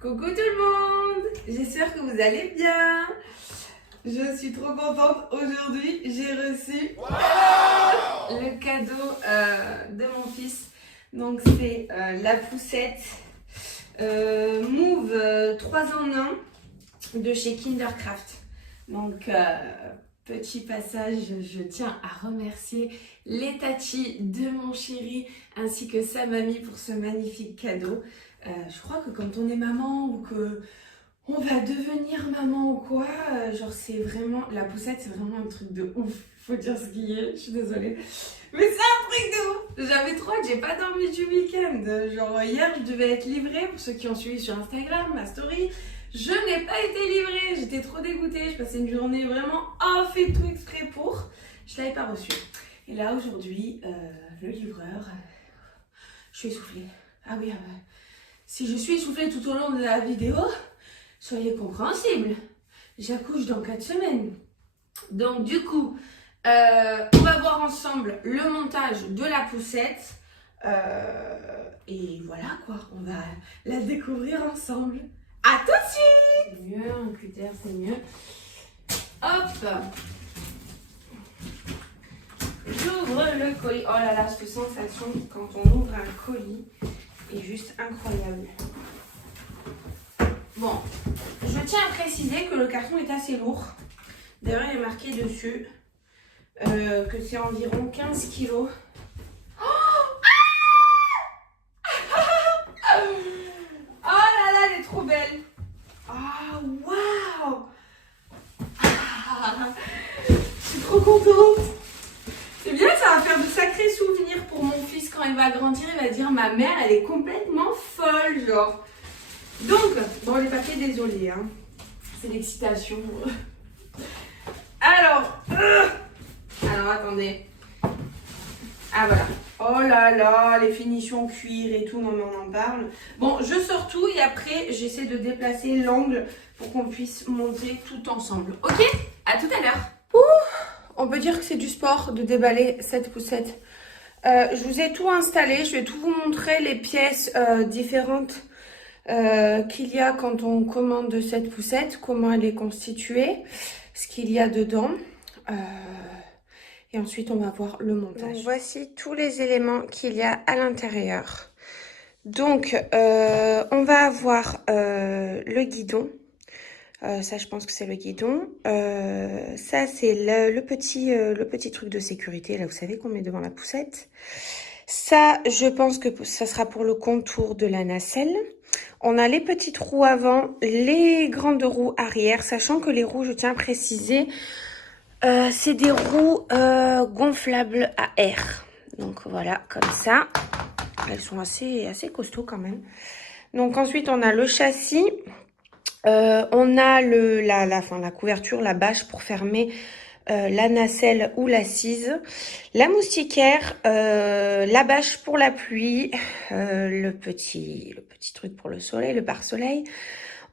Coucou tout le monde, j'espère que vous allez bien. Je suis trop contente, aujourd'hui j'ai reçu le cadeau de mon fils. Donc c'est la poussette Move 3 en 1 de chez Kindercraft. Donc petit passage, je tiens à remercier les tatis de mon chéri ainsi que sa mamie pour ce magnifique cadeau. Je crois que quand on est maman ou que on va devenir maman ou quoi, genre c'est vraiment, la poussette c'est vraiment un truc de ouf, faut dire ce qui est, je suis désolée. Mais c'est un truc de ouf. J'avais trop hâte, j'ai pas dormi du week-end. Genre hier je devais être livrée, pour ceux qui ont suivi sur Instagram, ma story. Je n'ai pas été livrée, j'étais trop dégoûtée, je passais une journée vraiment off et tout exprès pour. Je l'avais pas reçu. Et là aujourd'hui, le livreur, je suis essoufflée. Ah oui, si je suis essoufflée tout au long de la vidéo, soyez compréhensibles. J'accouche dans 4 semaines. Donc du coup, on va voir ensemble le montage de la poussette. Et voilà quoi, on va la découvrir ensemble. À tout de suite. C'est mieux, un cutter c'est mieux. Hop. J'ouvre le colis. Oh là là, cette sensation quand on ouvre un colis est juste incroyable. Bon, je tiens à préciser que le carton est assez lourd. D'ailleurs, il est marqué dessus que c'est environ 15 kilos. Oh là là, elle est trop belle. Ah, waouh. Je suis trop contente. C'est bien, ça va faire de sacrés souvenirs pour mon fils quand il va grandir. Il va dire, ma mère, elle est complètement folle, genre. Donc, bon les papiers, désolé, hein. C'est l'excitation. Alors, attendez. Ah voilà. Oh là là, les finitions cuir et tout, non mais on en parle. Bon, je sors tout et après, j'essaie de déplacer l'angle pour qu'on puisse monter tout ensemble. Ok? À tout à l'heure. On peut dire que c'est du sport de déballer cette poussette. Je vous ai tout installé, je vais tout vous montrer les pièces différentes qu'il y a quand on commande cette poussette, comment elle est constituée, ce qu'il y a dedans. Et ensuite, on va voir le montage. Donc, voici tous les éléments qu'il y a à l'intérieur. Donc, on va avoir le guidon. Ça, je pense que c'est le guidon. Ça, c'est le petit truc de sécurité. Là, vous savez qu'on met devant la poussette. Ça, je pense que ça sera pour le contour de la nacelle. On a les petites roues avant, les grandes roues arrière, sachant que les roues, je tiens à préciser, c'est des roues gonflables à air. Donc voilà, comme ça. Elles sont assez costauds quand même. Donc ensuite, on a le châssis. On a la couverture, la bâche pour fermer la nacelle ou l'assise, la moustiquaire, la bâche pour la pluie, le petit truc pour le soleil, le pare-soleil.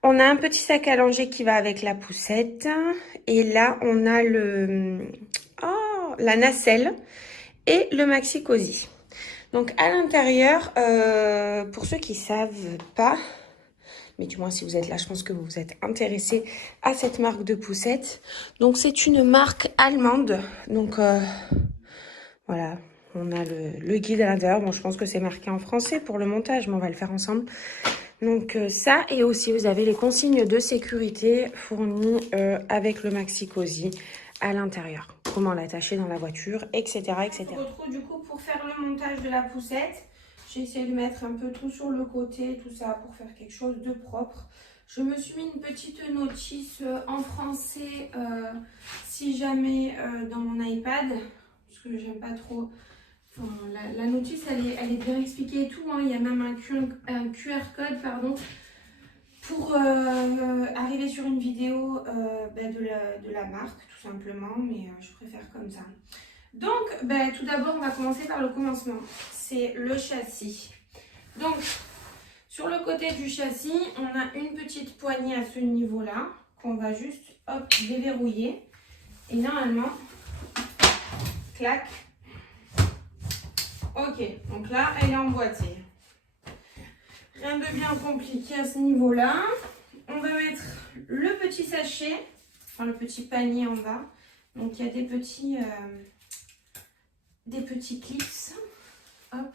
On a un petit sac à langer qui va avec la poussette. Et là, on a la nacelle et le maxi cosy. Donc, à l'intérieur, pour ceux qui savent pas, mais du moins si vous êtes là, je pense que vous vous êtes intéressé à cette marque de poussette. Donc, c'est une marque allemande. Donc, voilà, on a le guide à l'intérieur. Bon, je pense que c'est marqué en français pour le montage, mais on va le faire ensemble. Donc ça, et aussi vous avez les consignes de sécurité fournies avec le maxi cosy à l'intérieur. Comment l'attacher dans la voiture, etc. etc. On se retrouve du coup pour faire le montage de la poussette. J'ai essayé de mettre un peu tout sur le côté, tout ça pour faire quelque chose de propre. Je me suis mis une petite notice en français si jamais dans mon iPad, parce que j'aime pas trop... Enfin, la notice, elle est bien expliquée et tout. Hein. Il y a même un QR code pardon, pour arriver sur une vidéo de la marque, tout simplement. Mais je préfère comme ça. Donc, tout d'abord, on va commencer par le commencement. C'est le châssis. Donc, sur le côté du châssis, on a une petite poignée à ce niveau-là qu'on va juste déverrouiller. Et normalement, clac. Ok, donc là, elle est emboîtée. Rien de bien compliqué à ce niveau-là. On va mettre le petit sachet, enfin le petit panier en bas. Donc il y a des petits clips. Hop.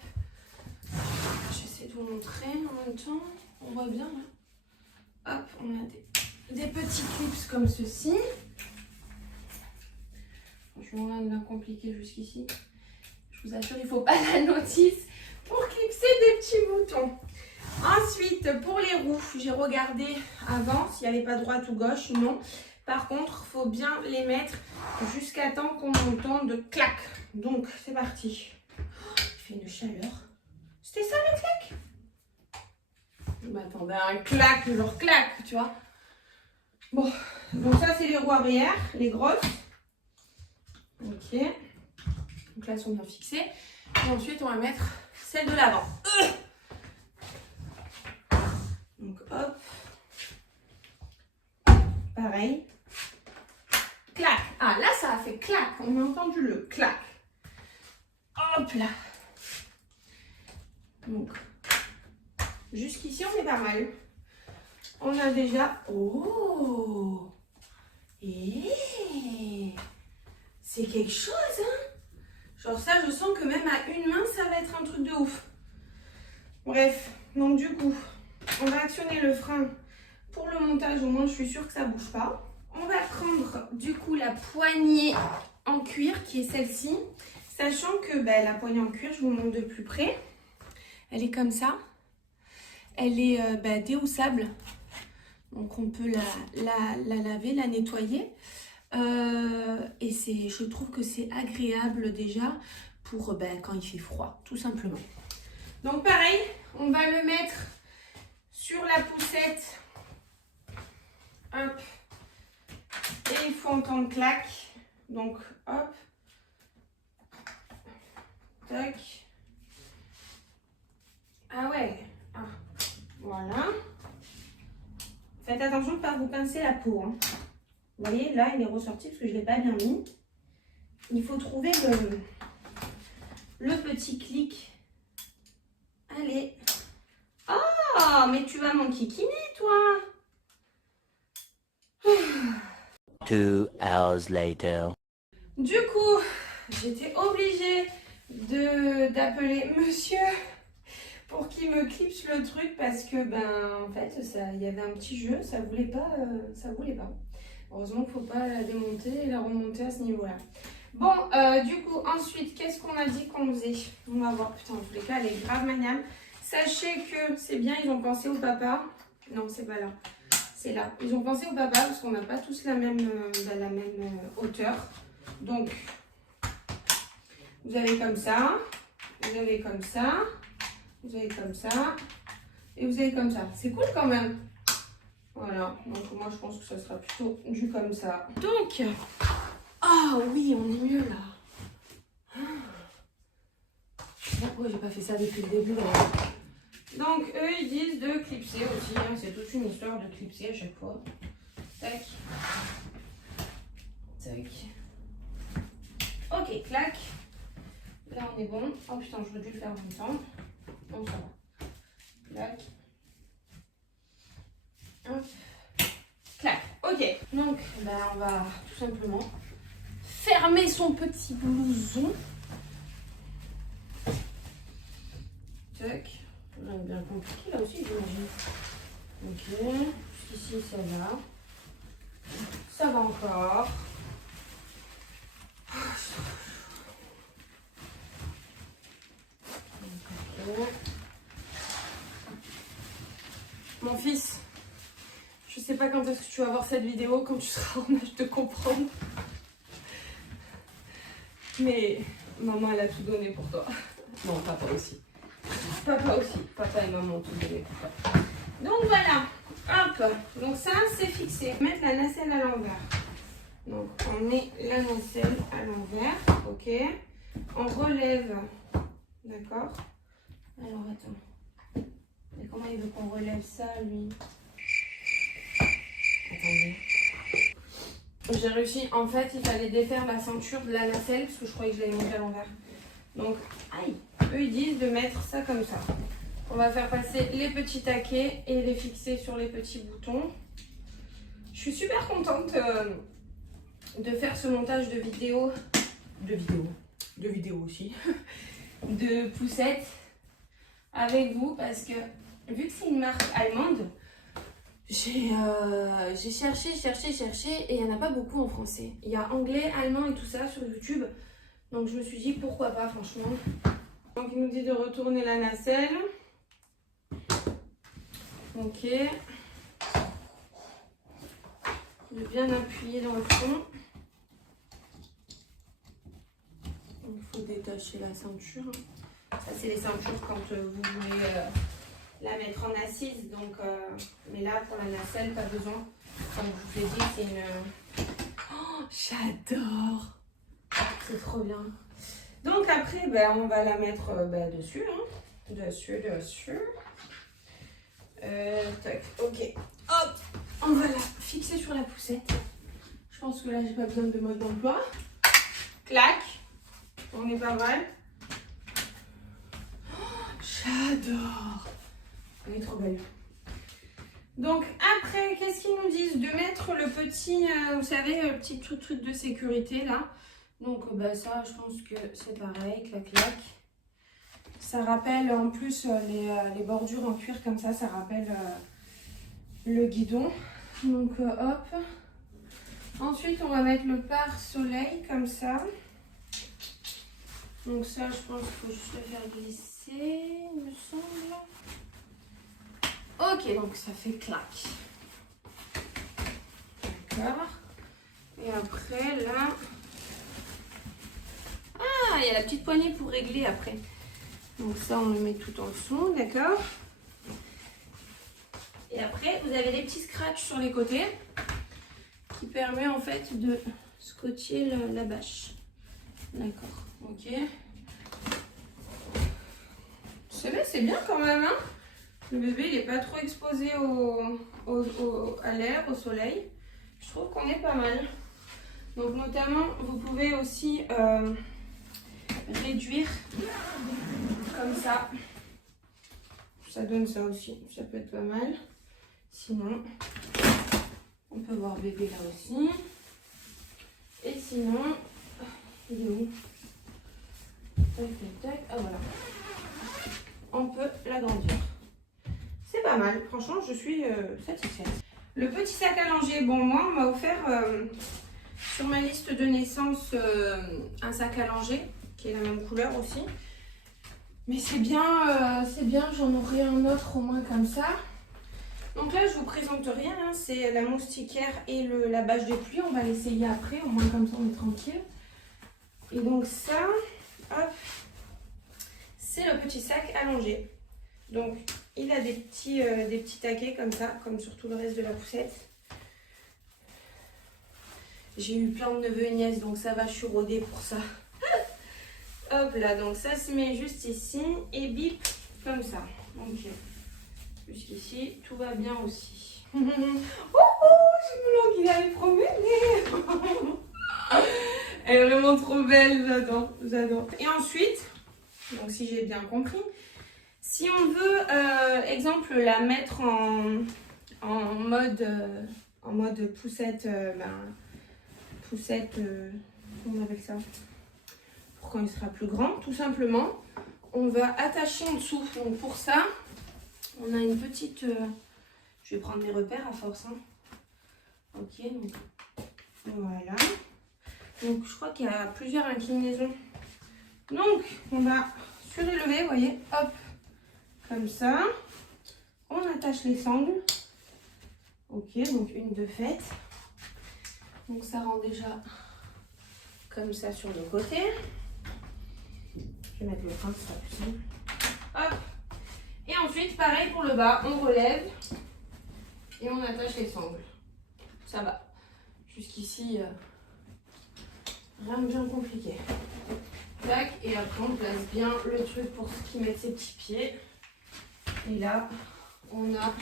J'essaie de vous montrer en même temps. On voit bien là. Hop, on a des petits clips comme ceci. Franchement, rien de bien compliqué jusqu'ici. Je vous assure, il ne faut pas la notice pour clipser des petits boutons. Ensuite, pour les roues, j'ai regardé avant s'il n'y avait pas droite ou gauche. Non. Par contre, il faut bien les mettre jusqu'à temps qu'on entende clac. Donc, c'est parti. Oh, il fait une chaleur. C'était ça le clac? Je m'attendais à un clac, genre clac, tu vois. Bon, donc ça, c'est les roues arrière, les grosses. Ok. Donc là, elles sont bien fixées. Et ensuite, on va mettre celle de l'avant. Donc hop. Pareil. Clac. Ah, là, ça a fait clac. On a entendu le clac. Hop là. Donc, jusqu'ici, on est pas mal. On a déjà... Oh! Et c'est quelque chose, hein? Genre ça, je sens que même à une main, ça va être un truc de ouf. Bref, donc du coup, on va actionner le frein pour le montage. Au moins, je suis sûre que ça bouge pas. On va prendre du coup la poignée en cuir qui est celle-ci. Sachant que la poignée en cuir, je vous montre de plus près. Elle est comme ça. Elle est déhoussable. Donc on peut la laver, la nettoyer. Et je trouve que c'est agréable déjà pour quand il fait froid, tout simplement. Donc pareil, on va le mettre sur la poussette. Hop. Et il faut entendre clac. Donc hop. Tac. Ah ouais. Ah. Voilà. Faites attention de ne pas vous pincer la peau. Hein. Vous voyez, là, il est ressorti parce que je ne l'ai pas bien mis. Il faut trouver le petit clic. Allez. Oh, mais tu vas m'enquiquiner, toi. 2 hours later. Du coup, j'étais obligée d'appeler monsieur pour qu'il me clipse le truc parce que, en fait, il y avait un petit jeu, ça voulait pas. Heureusement qu'il ne faut pas la démonter et la remonter à ce niveau-là. Bon, du coup, ensuite, qu'est-ce qu'on a dit qu'on faisait? On va voir, putain, en tous les cas, elle est grave maniable. Sachez que c'est bien, ils ont pensé au papa. Non, c'est pas là. C'est là. Ils ont pensé au papa parce qu'on n'a pas tous la même hauteur. Donc, vous avez comme ça, vous avez comme ça, vous avez comme ça, et vous avez comme ça. C'est cool quand même. Voilà, donc moi je pense que ça sera plutôt du comme ça. Donc, ah oui, on est mieux là. Pourquoi j'ai pas fait ça depuis le début là. Donc eux ils disent de clipser aussi, hein. C'est toute une histoire de clipser à chaque fois. Tac. Tac. Ok, clac. Là on est bon. Oh putain, j'aurais dû le faire en même temps. Bon, ça va. Clac. Hop. Clac. Ok. Donc, on va tout simplement fermer son petit blouson. Tac. Rien de bien compliqué là aussi, j'imagine. Ok. Jusqu'ici, ça va. Ça va encore. Okay. Mon fils, je sais pas quand est-ce que tu vas voir cette vidéo, quand tu seras en âge de comprendre. Mais maman, elle a tout donné pour toi. Non, papa aussi. Papa aussi. Papa et maman ont tout donné pour toi. Donc voilà. Hop. Donc ça, c'est fixé. Mettre la nacelle à l'envers. Donc on met la nacelle à l'envers. Ok. On relève. D'accord. Alors attends. Mais comment il veut qu'on relève ça, lui? Attendez. J'ai réussi. En fait, il fallait défaire la ceinture de la nacelle parce que je croyais que je l'avais montée à l'envers. Donc, aïe. Eux, ils disent de mettre ça comme ça. On va faire passer les petits taquets et les fixer sur les petits boutons. Je suis super contente de faire ce montage de vidéo aussi, de poussettes avec vous parce que vu que c'est une marque allemande, j'ai cherché et il n'y en a pas beaucoup en français. Il y a anglais, allemand et tout ça sur YouTube. Donc je me suis dit pourquoi pas franchement. Donc il nous dit de retourner la nacelle. Ok. De bien appuyer dans le fond. Il faut détacher la ceinture. Ça c'est les ceintures quand vous voulez la mettre en assise. Donc, mais là pour la nacelle, pas besoin. Comme je vous ai dit, c'est une... Oh, j'adore. C'est trop bien. Donc après, ben, on va la mettre dessus. Hein. Dessus. Tac, ok. Hop, on va la fixer sur la poussette. Je pense que là, j'ai pas besoin de mode d'emploi. Clac. On est pas mal. Oh, j'adore. Elle est trop belle. Donc après, qu'est-ce qu'ils nous disent? De mettre le petit, vous savez, le petit truc de sécurité là. Donc ça, je pense que c'est pareil, clac. Ça rappelle en plus les bordures en cuir comme ça rappelle le guidon. Donc hop. Ensuite, on va mettre le pare-soleil comme ça. Donc ça, je pense qu'il faut juste le faire glisser, il me semble. Ok, donc ça fait clac. D'accord. Et après, là... Ah, il y a la petite poignée pour régler après. Donc ça, on le met tout en dessous, d'accord. Et après, vous avez des petits scratchs sur les côtés qui permet en fait de scotcher la bâche. D'accord, ok. C'est bien quand même, hein. Le bébé, il n'est pas trop exposé à l'air, au soleil. Je trouve qu'on est pas mal. Donc notamment, vous pouvez aussi réduire comme ça. Ça donne ça aussi. Ça peut être pas mal. Sinon, on peut voir bébé là aussi. Et sinon, il est où? Tac. Ah voilà. On peut l'agrandir. C'est pas mal. Franchement, je suis satisfaite. Le petit sac à langer. Bon, moi, on m'a offert sur ma liste de naissance un sac à langer qui est la même couleur aussi. Mais c'est bien, j'en aurai un autre au moins comme ça. Donc là, je vous présente rien, hein. C'est la moustiquaire et la bâche de pluie. On va l'essayer après, au moins comme ça on est tranquille. Et donc ça, hop, c'est le petit sac allongé. Donc il a des petits taquets comme ça, comme sur tout le reste de la poussette. J'ai eu plein de neveux et nièces, donc ça va, je suis rodée pour ça. Hop là, donc ça se met juste ici et bip, comme ça. Ok. Jusqu'ici, tout va bien aussi. Oh, j'ai mon langue, il allait promener. Elle est vraiment trop belle, j'adore. Et ensuite, donc si j'ai bien compris, si on veut, exemple, la mettre en mode poussette, comment on appelle ça? Pour quand il sera plus grand, tout simplement, on va attacher en dessous. Donc pour ça, on a une petite... je vais prendre mes repères à force. Hein. Ok, donc voilà. Donc je crois qu'il y a plusieurs inclinaisons. Donc on va surélever, vous voyez, hop, comme ça. On attache les sangles. Ok, donc une de faite. Donc ça rend déjà comme ça sur le côté. Je vais mettre le frein, ce sera plus simple. Hop. Et ensuite, pareil pour le bas, on relève et on attache les sangles. Ça va. Jusqu'ici, rien de bien compliqué. Tac, et après on place bien le truc pour qu'il mette ses petits pieds. Et là, on a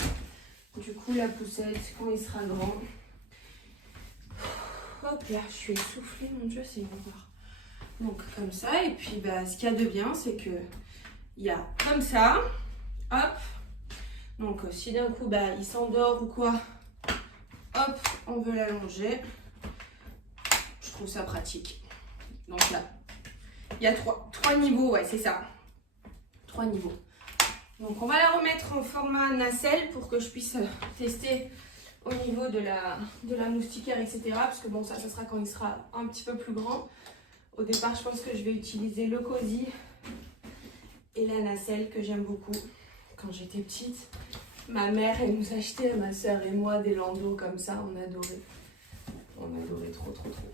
du coup la poussette quand il sera grand. Hop là, je suis essoufflée, mon Dieu, c'est une horreur. Donc comme ça, et puis ce qu'il y a de bien, c'est que il y a comme ça, hop. Donc si d'un coup bah, il s'endort ou quoi, hop, on veut l'allonger. Je trouve ça pratique. Donc là, il y a trois niveaux, ouais c'est ça. 3 niveaux. Donc on va la remettre en format nacelle pour que je puisse tester au niveau de la moustiquaire, etc. Parce que bon, ça sera quand il sera un petit peu plus grand. Au départ, je pense que je vais utiliser le cosy et la nacelle que j'aime beaucoup. Quand j'étais petite, ma mère, elle nous achetait à ma soeur et moi des landaux comme ça. On adorait. On adorait trop, trop, trop.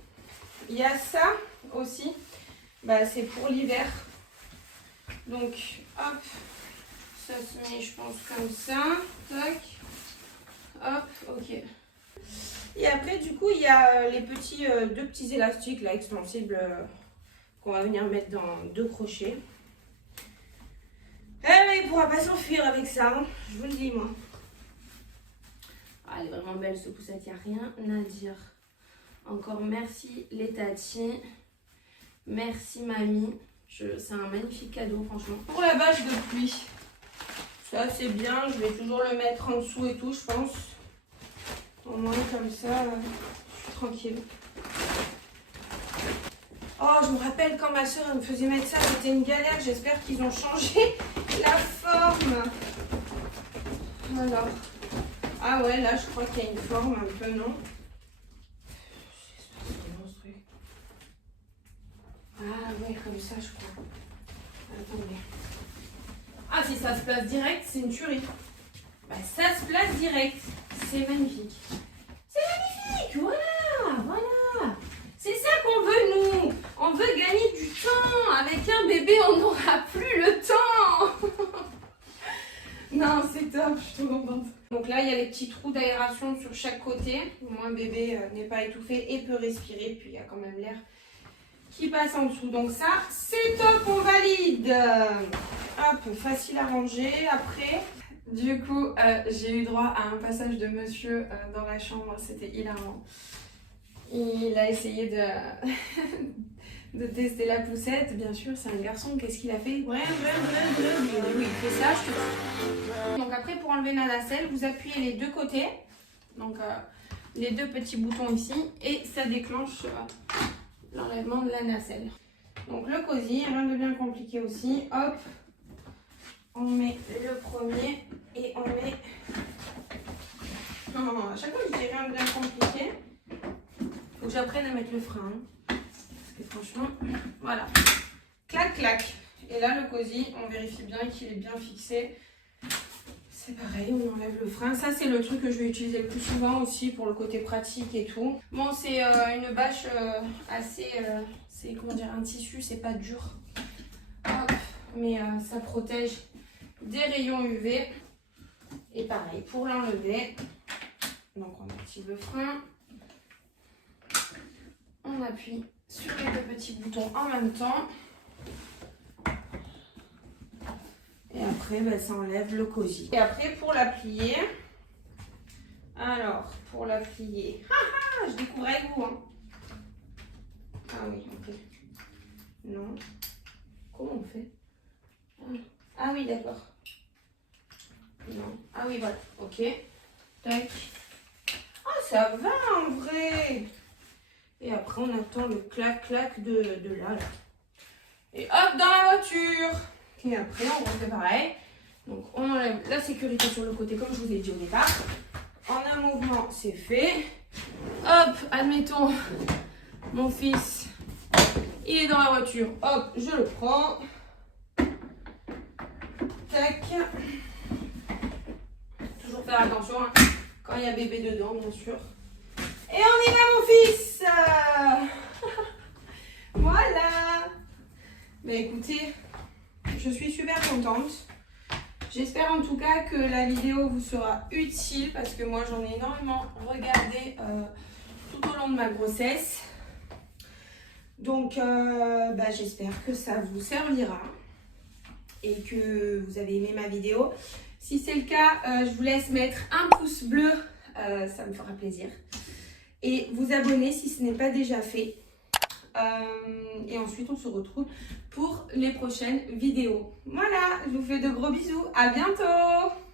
Il y a ça aussi. Bah, c'est pour l'hiver. Donc, hop. Ça se met, je pense, comme ça. Tac. Hop, ok. Et après, du coup, il y a les petits, deux petits élastiques là, extensibles qu'on va venir mettre dans 2 crochets. Eh, il ne pourra pas s'enfuir avec ça, hein, je vous le dis, moi. Ah, elle est vraiment belle, ce poussette, il n'y a rien à dire. Encore merci les tatis. Merci mamie. C'est un magnifique cadeau, franchement. Pour la bâche de pluie, ça c'est bien. Je vais toujours le mettre en dessous et tout, je pense. Au moins comme ça, je suis tranquille. Oh, je me rappelle quand ma soeur me faisait mettre ça, c'était une galère. J'espère qu'ils ont changé la forme. Alors, ah ouais, là je crois qu'il y a une forme un peu, non? Ah ouais, comme ça je crois. Attendez. Ah, si ça se place direct, c'est une tuerie. Bah, ça se place direct. C'est magnifique. C'est magnifique, voilà, voilà. C'est ça qu'on veut, nous. On veut gagner du temps. Avec un bébé, on n'aura plus le temps. Non, c'est top, je suis trop contente. Donc là, il y a les petits trous d'aération sur chaque côté. Au moins, bébé n'est pas étouffé et peut respirer. Puis, il y a quand même l'air qui passe en dessous. Donc ça, c'est top, on valide. Hop, facile à ranger. Après, du coup, j'ai eu droit à un passage de monsieur dans la chambre. C'était hilarant. Il a essayé de tester la poussette. Bien sûr, c'est un garçon. Qu'est-ce qu'il a fait? Ouais, oui, il fait ça, je te dis. Donc après, pour enlever la nacelle, vous appuyez les 2 côtés. Donc les 2 petits boutons ici. Et ça déclenche l'enlèvement de la nacelle. Donc le cosy, rien de bien compliqué aussi. Hop, on met le premier et on met... Non, à chaque fois je dis rien de bien compliqué. Faut que j'apprenne à mettre le frein. Parce que franchement, voilà. Clac, clac. Et là le cosy, on vérifie bien qu'il est bien fixé. C'est pareil, on enlève le frein. Ça, c'est le truc que je vais utiliser le plus souvent aussi pour le côté pratique et tout. Bon, c'est une bâche assez... c'est, comment dire, un tissu, c'est pas dur. Hop, mais ça protège des rayons UV. Et pareil, pour l'enlever, donc on active le frein. On appuie sur les 2 petits boutons en même temps. Et après, ben, ça enlève le cosy. Et après, pour la plier, alors, pour la plier, je découvre avec vous. Hein. Ah oui, ok. Non. Comment on fait? Ah oui, d'accord. Non. Ah oui, voilà. Ok. Tac. Ah, ça va en vrai. Et après, on attend le clac-clac de là. Et hop, dans la voiture. Et après, on refait pareil. Donc, on enlève la sécurité sur le côté, comme je vous ai dit au départ. En un mouvement, c'est fait. Hop, admettons, mon fils, il est dans la voiture. Hop, je le prends. Tac. Toujours faire attention hein, quand il y a bébé dedans, bien sûr. Et on y va, mon fils. Voilà. Mais écoutez... Je suis super contente. J'espère en tout cas que la vidéo vous sera utile parce que moi j'en ai énormément regardé tout au long de ma grossesse. Donc j'espère que ça vous servira et que vous avez aimé ma vidéo. Si c'est le cas, je vous laisse mettre un pouce bleu, ça me fera plaisir. Et vous abonner si ce n'est pas déjà fait. Et ensuite, on se retrouve pour les prochaines vidéos. Voilà, je vous fais de gros bisous. À bientôt!